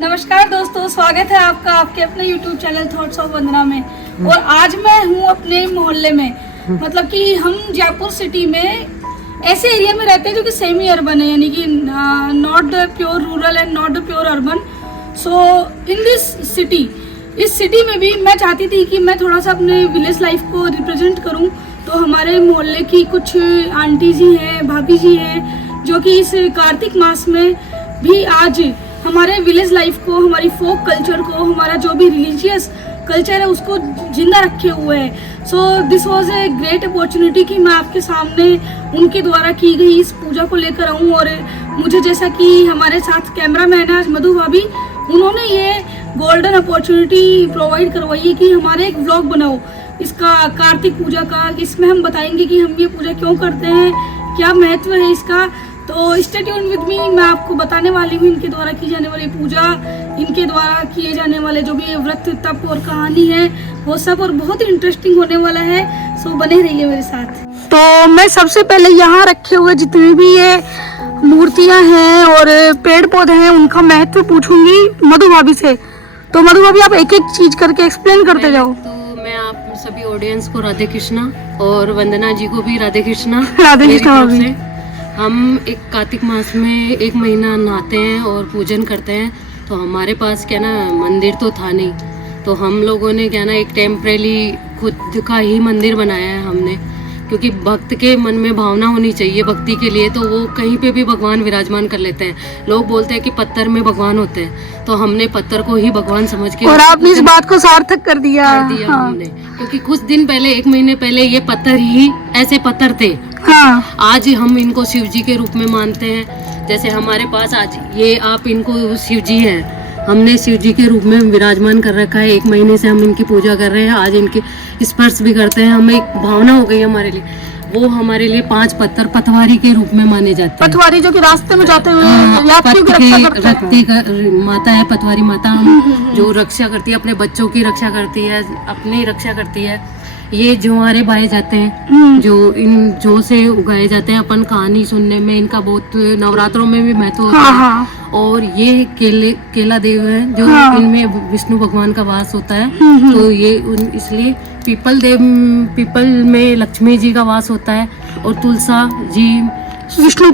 नमस्कार दोस्तों, स्वागत है आपका आपके अपने YouTube चैनल थॉट्स ऑफ वंदना में। और आज मैं हूँ अपने मोहल्ले में, मतलब कि हम जयपुर सिटी में ऐसे एरिया में रहते हैं जो कि सेमी अर्बन है, यानी कि not the pure rural and not the pure urban. So in this city, इस सिटी में भी मैं चाहती थी कि मैं थोड़ा सा अपने विलेज लाइफ को रिप्रेजेंट करूं। तो हमारे मोहल्ले की कुछ आंटी जी हैं, भाभी जी हैं, जो कि इस कार्तिक मास में भी आज हमारे विलेज लाइफ को, हमारी फोक कल्चर को, हमारा जो भी रिलीजियस कल्चर है उसको जिंदा रखे हुए हैं। So this was a great opportunity कि मैं आपके सामने उनके द्वारा की गई इस पूजा को लेकर आऊँ। और मुझे, जैसा कि हमारे साथ कैमरा मैन है आज मधु भाभी, उन्होंने ये गोल्डन अपॉर्चुनिटी प्रोवाइड करवाई है कि हमारे एक व्लॉग बनाओ इसका, कार्तिक पूजा का। इसमें हम बताएंगे कि हम ये पूजा क्यों करते हैं, क्या महत्व है इसका। तो स्टे ट्यून विद मी, मैं आपको बताने वाली हूँ इनके द्वारा की जाने वाली पूजा, इनके द्वारा किए जाने वाले जो भी व्रत, तप और कहानी है वो सब, और बहुत ही इंटरेस्टिंग होने वाला है। सो बने रहिए मेरे साथ। तो मैं सबसे पहले यहाँ रखे हुए जितनी भी ये मूर्तियाँ हैं और पेड़ पौधे हैं उनका महत्व पूछूंगी मधु भाभी से। तो मधु भाभी, आप एक एक चीज करके एक्सप्लेन करते जाओ। तो मैं आप सभी ऑडियंस को राधे कृष्णा, और वंदना जी को भी राधे कृष्णा। राधे कृष्णा भाभी। हम एक कार्तिक मास में एक महीना नहाते हैं और पूजन करते हैं। तो हमारे पास क्या ना, मंदिर तो था नहीं, तो हम लोगों ने क्या ना एक टेम्परेरी खुद का ही मंदिर बनाया है हमने, क्योंकि भक्त के मन में भावना होनी चाहिए भक्ति के लिए, तो वो कहीं पे भी भगवान विराजमान कर लेते हैं। लोग बोलते हैं कि पत्थर में भगवान होते हैं, तो हमने पत्थर को ही भगवान समझ के, और आपने इस बात को सार्थक कर दिया। हाँ। हमने, क्योंकि कुछ दिन पहले, एक महीने पहले ये पत्थर ही ऐसे पत्थर थे। हाँ। आज हम इनको शिव जी के रूप में मानते हैं। जैसे हमारे पास आज ये आप इनको शिव जी हैं, हमने शिव जी के रूप में विराजमान कर रखा है। एक महीने से हम इनकी पूजा कर रहे हैं। आज इनके स्पर्श भी करते हैं, हमें एक भावना हो गई हमारे लिए। वो हमारे लिए 5 पत्थर पतवारी के रूप में माने जाते हैं। पतवारी जो कि रास्ते में जाते हुए माता है, पतवारी माता, हम जो रक्षा करती है, अपने बच्चों की रक्षा करती है, अपनी रक्षा करती है। ये ज्वारे बाए जाते हैं, जो इन जौ से उगाए जाते हैं। अपन कहानी सुनने में इनका बहुत नवरात्रों में भी महत्व होता है। और ये केला देव है, जो इनमें विष्णु भगवान का वास होता है। तो ये इसलिए पीपल में लक्ष्मी जी का वास होता है। और तुलसा जी विष्णु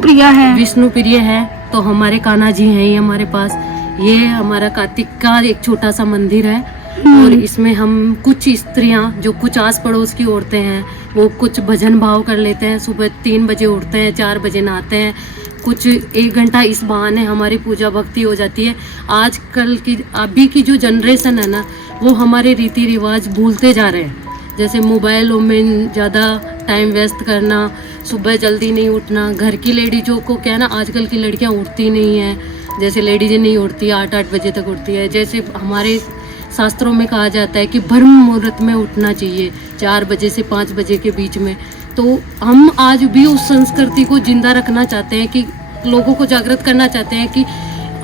प्रिय है। तो हमारे कान्हा जी हैं ये हमारे पास। ये हमारा कार्तिक का एक छोटा सा मंदिर है। और इसमें हम कुछ स्त्रियां, जो कुछ आस पड़ोस की औरतें हैं, वो कुछ भजन भाव कर लेते हैं। सुबह 3 बजे उठते हैं, 4 बजे नहाते हैं। कुछ 1 घंटा इस बहाने हमारी पूजा भक्ति हो जाती है। आजकल की, अभी की जो जनरेशन है ना, वो हमारे रीति रिवाज भूलते जा रहे हैं। जैसे मोबाइलों में ज़्यादा टाइम वेस्ट करना, सुबह जल्दी नहीं उठना। घर की लेडीजों को क्या ना, आजकल की लड़कियाँ उठती नहीं हैं। जैसे लेडीजें नहीं उठती, 8-8 बजे तक उठती है। जैसे हमारे शास्त्रों में कहा जाता है कि ब्रह्म मुहूर्त में उठना चाहिए, 4 बजे से 5 बजे के बीच में। तो हम आज भी उस संस्कृति को जिंदा रखना चाहते हैं, कि लोगों को जागृत करना चाहते हैं कि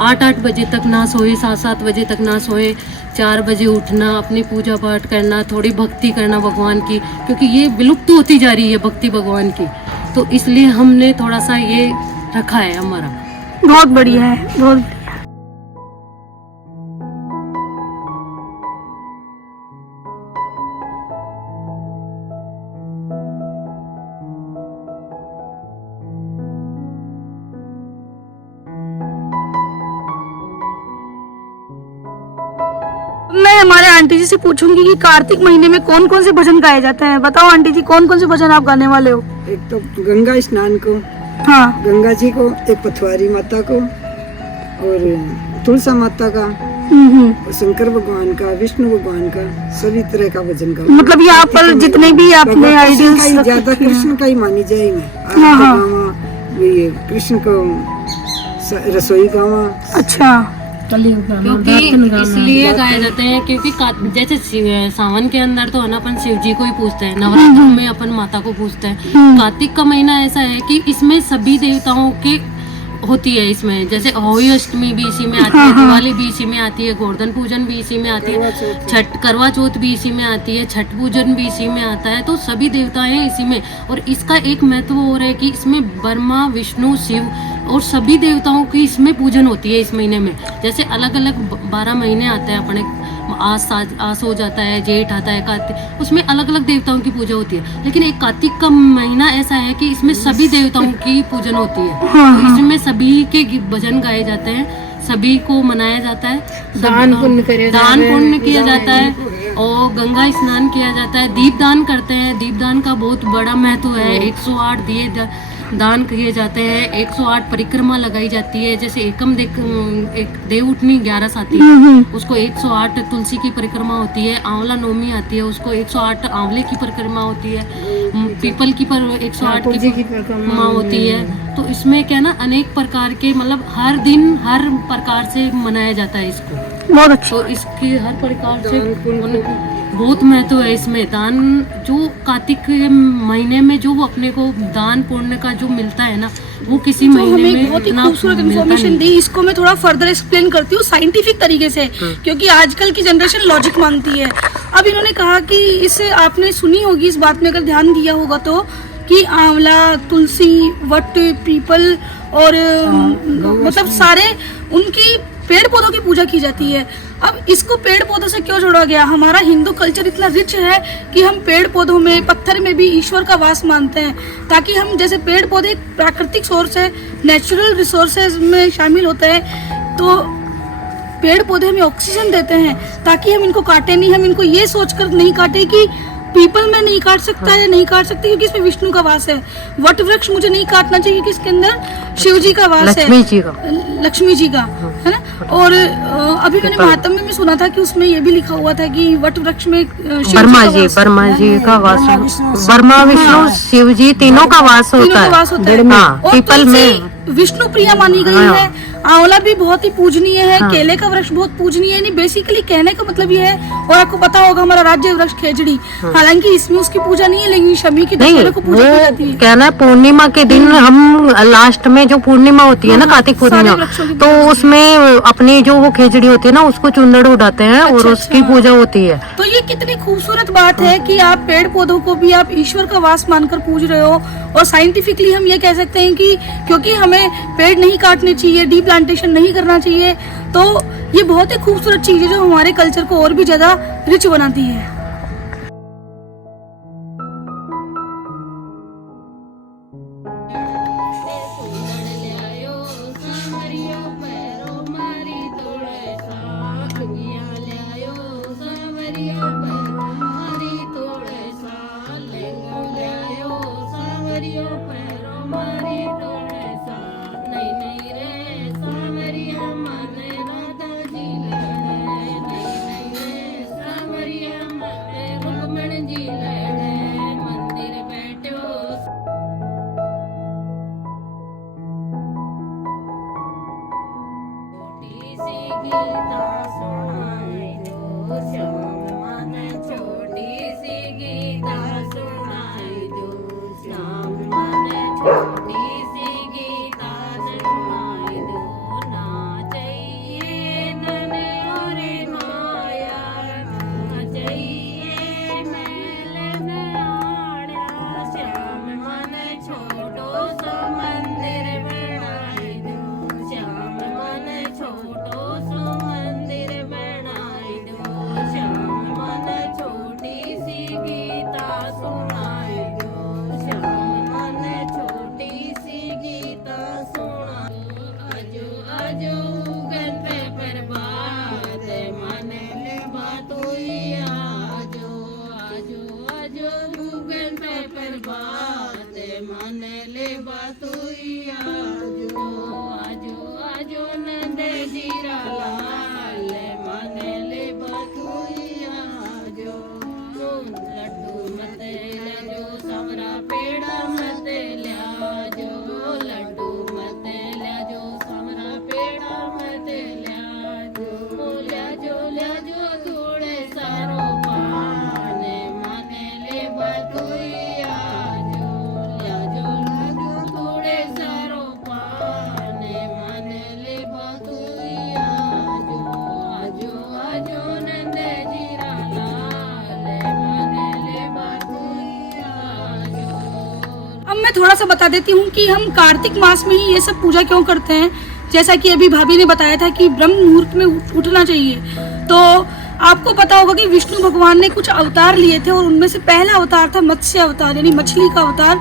8-8 बजे तक ना सोए, 7-7 बजे तक ना सोए, 4 बजे उठना, अपनी पूजा पाठ करना, थोड़ी भक्ति करना भगवान की, क्योंकि ये विलुप्त होती जा रही है भक्ति भगवान की। तो इसलिए हमने थोड़ा सा ये रखा है हमारा। बहुत बढ़िया है, बहुत। मैं हमारे आंटी जी से पूछूंगी कि कार्तिक महीने में कौन कौन से भजन गाए जाते हैं। बताओ आंटी जी, कौन कौन से भजन आप गाने वाले हो? एक तो गंगा स्नान को, हाँ, गंगा जी को, एक पथवारी माता को, और तुलसा माता का, और शंकर भगवान का, विष्णु भगवान का, सभी तरह का भजन गाओ। मतलब यहाँ पर जितने भी आपने आइडियल्स, ज्यादा कृष्ण का ही मानी जाएंगे। कृष्ण को रसोई गावा। अच्छा, क्योंकि इसलिए गाए जाते हैं क्योंकि जैसे सावन के अंदर तो है ना, अपन शिव जी को ही पूजते हैं। नवरात्रों में अपन माता को पूजते हैं। कार्तिक का महीना ऐसा है कि इसमें सभी देवताओं के होती है। इसमें जैसे होली अष्टमी भी इसी में आती है, दिवाली भी इसी में आती है, गोवर्धन पूजन भी इसी में आती है, करवा चौथ भी इसी में आती है, छठ पूजन भी इसी में आता है। तो सभी देवता हैं इसी में। और इसका एक महत्व और है कि इसमें ब्रह्मा, विष्णु, शिव और सभी देवताओं की इसमें पूजन होती है इस महीने में। जैसे अलग अलग 12 महीने आते हैं अपने, आस हो जाता है, जेठ आता है, कार्तिक, उसमें अलग अलग देवताओं की पूजा होती है। लेकिन एक कार्तिक का महीना ऐसा है कि इसमें सभी देवताओं की पूजन होती है। तो इसमें सभी के भजन गाए जाते हैं, सभी को मनाया जाता है, दान पुण्य किया जाता है और गंगा स्नान किया जाता है, दीपदान करते हैं। दीपदान का बहुत बड़ा महत्व है। 108 दिए दान किए जाते हैं, 108 परिक्रमा लगाई जाती है। जैसे एक देव उठनी 11 साथी, उसको 108 तुलसी की परिक्रमा होती है। आंवला नवमी आती है, उसको 108 आंवले की परिक्रमा होती है। पीपल की 108 की परिक्रमा होती है। तो इसमें क्या ना, अनेक प्रकार के, मतलब हर दिन हर प्रकार से मनाया जाता है इसको। बहुत अच्छा। तो इसकी हर प्रकार से बहुत महत्व है इसमें। दान जो कार्तिक के महीने में जो वो अपने को दान पुण्य का जो मिलता है ना, वो किसी महीने में बहुत ही इतना खूबसूरत इन्फॉर्मेशन दी। इसको मैं थोड़ा फर्दर एक्सप्लेन करती हूँ साइंटिफिक तरीके से, क्योंकि आजकल की जनरेशन लॉजिक मांगती है। अब इन्होंने कहा कि इसे आपने सुनी होगी इस बात में, अगर ध्यान दिया होगा तो, कि आंवला, तुलसी, वट, पीपल और मतलब सारे उनकी पेड़ पौधों की पूजा की जाती है। अब इसको पेड़ पौधों से क्यों जोड़ा गया? हमारा हिंदू कल्चर इतना रिच है कि हम पेड़ पौधों में, पत्थर में भी ईश्वर का वास मानते हैं, ताकि हम, जैसे पेड़ पौधे एक प्राकृतिक सोर्स है, नेचुरल रिसोर्सेज में शामिल होते हैं, तो पेड़ पौधे हमें ऑक्सीजन देते हैं, ताकि हम इनको काटे नहीं। हम इनको ये सोचकर नहीं काटे कि पीपल में नहीं काट सकता है, नहीं काट सकते क्योंकि इसमें विष्णु का वास है। वट वृक्ष मुझे नहीं काटना चाहिए क्योंकि इसके अंदर शिव जी का वास है, लक्ष्मी जी का, है ना। और अभी मैंने महात्म्य में सुना था कि उसमें ये भी लिखा हुआ था कि वट वृक्ष में ब्रह्मा जी का वास, ब्रह्मा विष्णु शिव जी तीनों का वास होता है। हाँ, पीपल में विष्णु प्रिया मानी गई है। आंवला भी बहुत ही पूजनीय है। केले का वृक्ष बहुत पूजनीय है। नहीं, बेसिकली कहने का मतलब ये है, और आपको पता होगा हमारा राज्य वृक्ष खेजड़ी, हालांकि इसमें उसकी पूजा नहीं है, लेकिन शमी की दशहरे को पूजा की जाती है। कहना है पूर्णिमा के दिन हम लास्ट में जो पूर्णिमा होती है ना, कार्तिक पूर्णिमा, तो उसमें अपनी जो वो खेजड़ी होती है ना, उसको चुंदड़ उड़ाते हैं और उसकी पूजा होती है। तो ये कितनी खूबसूरत बात है कि आप पेड़ पौधों को भी आप ईश्वर का वास मानकर पूज रहे हो। और साइंटिफिकली हम ये कह सकते हैं कि क्योंकि हमें पेड़ नहीं काटने चाहिए, डीप्लांटेशन नहीं करना चाहिए, तो ये बहुत ही खूबसूरत चीज है जो हमारे कल्चर को और भी ज्यादा रिच बनाती है। थोड़ा सा बता देती हूँ कि हम कार्तिक मास में ही ये सब पूजा क्यों करते हैं। जैसा कि अभी भाभी ने बताया था कि ब्रह्म मुहूर्त में उठना चाहिए, तो आपको पता होगा कि विष्णु भगवान ने कुछ अवतार लिए थे और उनमें से पहला अवतार था मत्स्य अवतार, यानी मछली का अवतार,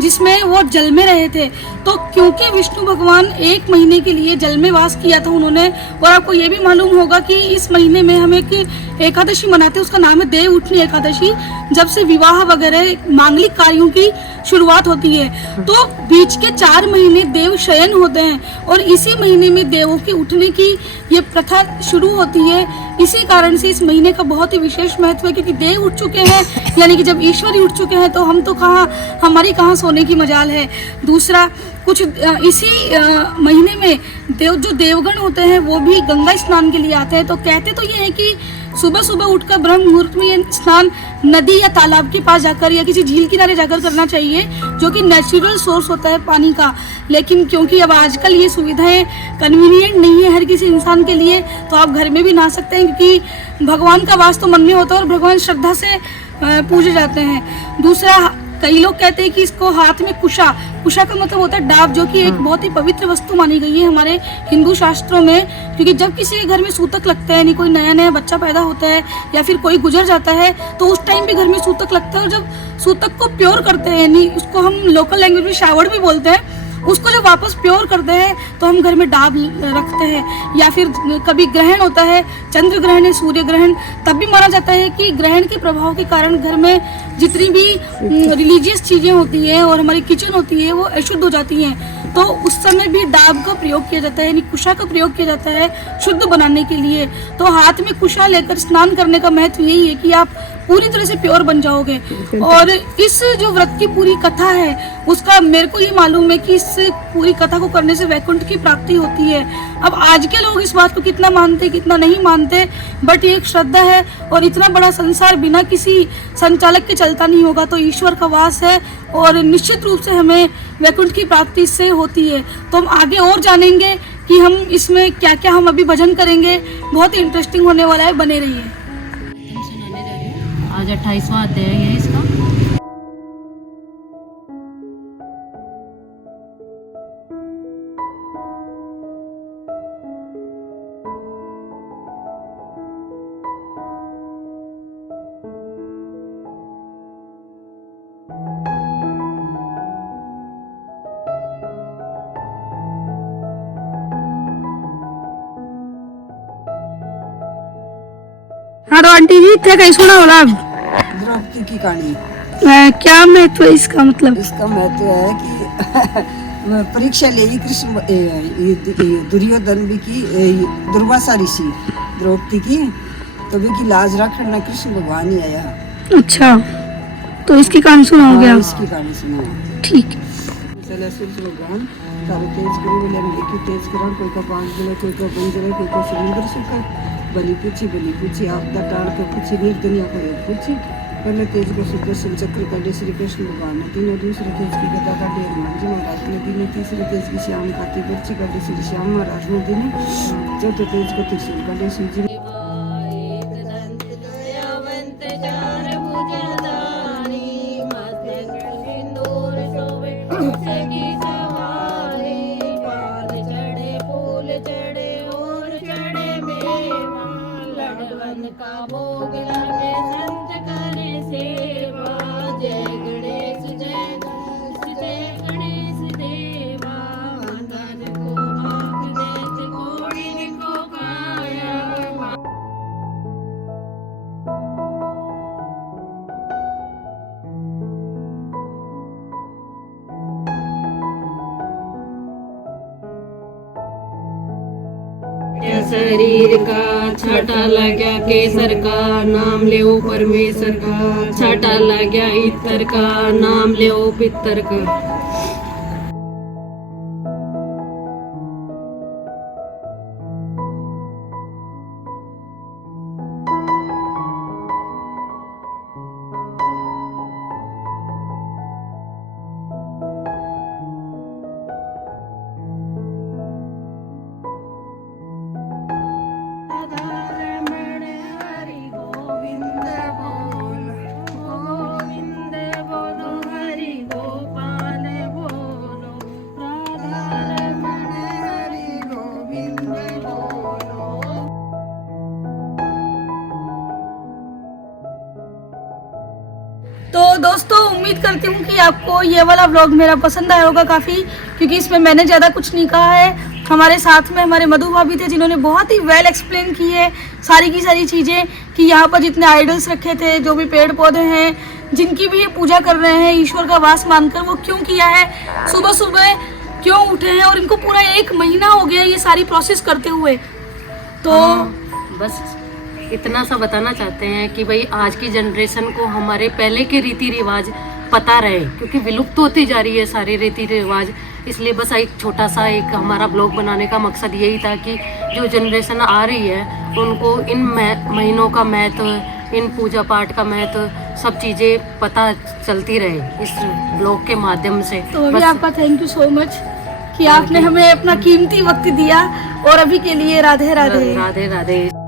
जिसमें वो जल में रहे थे। तो क्योंकि विष्णु भगवान 1 महीने के लिए जल में वास किया था उन्होंने, और आपको ये भी मालूम होगा कि इस महीने में हम एक एकादशी मनाते हैं, उसका नाम है देव उठनी एकादशी, जब से विवाह वगैरह मांगलिक कार्यों की शुरुआत होती है। तो बीच के 4 महीने देव शयन होते हैं और इसी महीने में देवों के उठने की ये प्रथा शुरू होती है। इसी कारण से इस महीने का बहुत ही विशेष महत्व है, क्योंकि देव उठ चुके हैं, यानी कि जब ईश्वर ही उठ चुके हैं तो हम तो हमारी कहाँ सोने की मजाल है। दूसरा, कुछ इसी महीने में जो देवगण होते हैं वो भी गंगा स्नान के लिए आते हैं। तो कहते तो ये है कि सुबह सुबह उठकर ब्रह्म मुहूर्त में ये स्नान नदी या तालाब के पास जाकर या किसी झील किनारे जाकर करना चाहिए, जो कि नेचुरल सोर्स होता है पानी का। लेकिन क्योंकि अब आजकल ये सुविधाएं कन्वीनियंट नहीं है हर किसी इंसान के लिए, तो आप घर में भी नहा सकते हैं, क्योंकि भगवान का वास तो मन में होता है और भगवान श्रद्धा से पूजे जाते हैं। दूसरा, कई लोग कहते हैं कि इसको हाथ में कुशा का मतलब होता है डाब, जो कि एक बहुत ही पवित्र वस्तु मानी गई है हमारे हिंदू शास्त्रों में। क्योंकि जब किसी के घर में सूतक लगता है, यानी कोई नया बच्चा पैदा होता है या फिर कोई गुजर जाता है, तो उस टाइम भी घर में सूतक लगता है। और जब सूतक को प्योर करते हैं, यानी उसको हम लोकल लैंग्वेज में शावड़ भी बोलते हैं, उसको जब वापस प्योर करते हैं तो हम घर में डाब रखते हैं। या फिर कभी ग्रहण होता है, चंद्र ग्रहण है, सूर्य ग्रहण, तब भी माना जाता है कि ग्रहण के प्रभाव के कारण घर में जितनी भी रिलीजियस चीजें होती हैं और हमारी किचन होती है वो अशुद्ध हो जाती हैं। तो उस समय भी डाब का प्रयोग किया जाता है, यानी कुशा का प्रयोग किया जाता है शुद्ध बनाने के लिए। तो हाथ में कुशा लेकर स्नान करने का महत्व यही है कि आप पूरी तरह से प्योर बन जाओगे। और इस जो व्रत की पूरी कथा है उसका मेरे को ये मालूम है कि इस पूरी कथा को करने से वैकुंठ की प्राप्ति होती है। अब आज के लोग इस बात को कितना मानते कितना नहीं मानते, बट ये एक श्रद्धा है। और इतना बड़ा संसार बिना किसी संचालक के चलता नहीं होगा, तो ईश्वर का वास है और निश्चित रूप से हमें वैकुंठ की प्राप्ति इससे होती है। तो हम आगे और जानेंगे कि हम इसमें क्या क्या हम अभी भजन करेंगे, बहुत ही इंटरेस्टिंग होने वाला है, बने रहिए। आज 28वां अध्याय है इसका। हाँ तो आंटी जी इतने कहीं सुना होला द्रौपदी की कहानी। क्या महत्व है इसका? मतलब इसका महत्व है कि परीक्षा ले कृष्ण दुर्योधन भी की दुर्वासा ऋषि द्रौपदी की, तो भी की लाज रखना कृष्ण भगवान ही आया। अच्छा, तो इसकी कहानी सुनाओगे आप? इसकी कहानी सुनाओ। ठीक। चला सूरज भगवान तारे तेज करो बोले हम देखी तेज करा, कोई का 5 जले, कोई का 5 जले, कोई का समुद्र सुखा, बलि पूछी आपदा टाल के पूछी नीर दुनिया को योग पूछी। पहले तेज को सुदर्शन चक्र काटे श्री कृष्ण भगवान ने, तीनों दूसरे तेज की गदा काटे हनुमान जी महाराज ने दीने, तीसरे तेज की श्याम काटी बच्ची काटे श्री श्याम महाराज ने दीने, चौथे तेज को त्रिशूल काटे शिव जी ने। शरीर का छाटा लग्या केसर का, नाम ले परमेश्वर का, छाटा लग्या इतर का, नाम ले पितर का। उम्मीद करती हूँ कि आपको ये वाला व्लॉग मेरा पसंद आया होगा काफ़ी, क्योंकि इसमें मैंने ज़्यादा कुछ नहीं कहा है। हमारे साथ में हमारे मधु भाभी थे जिन्होंने बहुत ही वेल एक्सप्लेन की है सारी की सारी चीज़ें, कि यहाँ पर जितने आइडल्स रखे थे, जो भी पेड़ पौधे हैं, जिनकी भी ये पूजा कर रहे हैं ईश्वर का वास मानकर, वो क्यों किया है, सुबह सुबह क्यों उठे हैं, और इनको पूरा 1 महीना हो गया ये सारी प्रोसेस करते हुए। तो बस इतना सा बताना चाहते हैं कि भाई आज की जनरेशन को हमारे पहले के रीति रिवाज पता रहे, क्योंकि विलुप्त होती जा रही है सारे रीति रिवाज। इसलिए बस एक छोटा सा एक हमारा ब्लॉग बनाने का मकसद यही था कि जो जनरेशन आ रही है उनको इन महीनों का महत्व, इन पूजा पाठ का महत्व, सब चीज़ें पता चलती रहे इस ब्लॉग के माध्यम से। तो अभी आपका थैंक यू सो मच कि आपने हमें अपना कीमती वक्त दिया, और अभी के लिए राधे राधे। राधे राधे।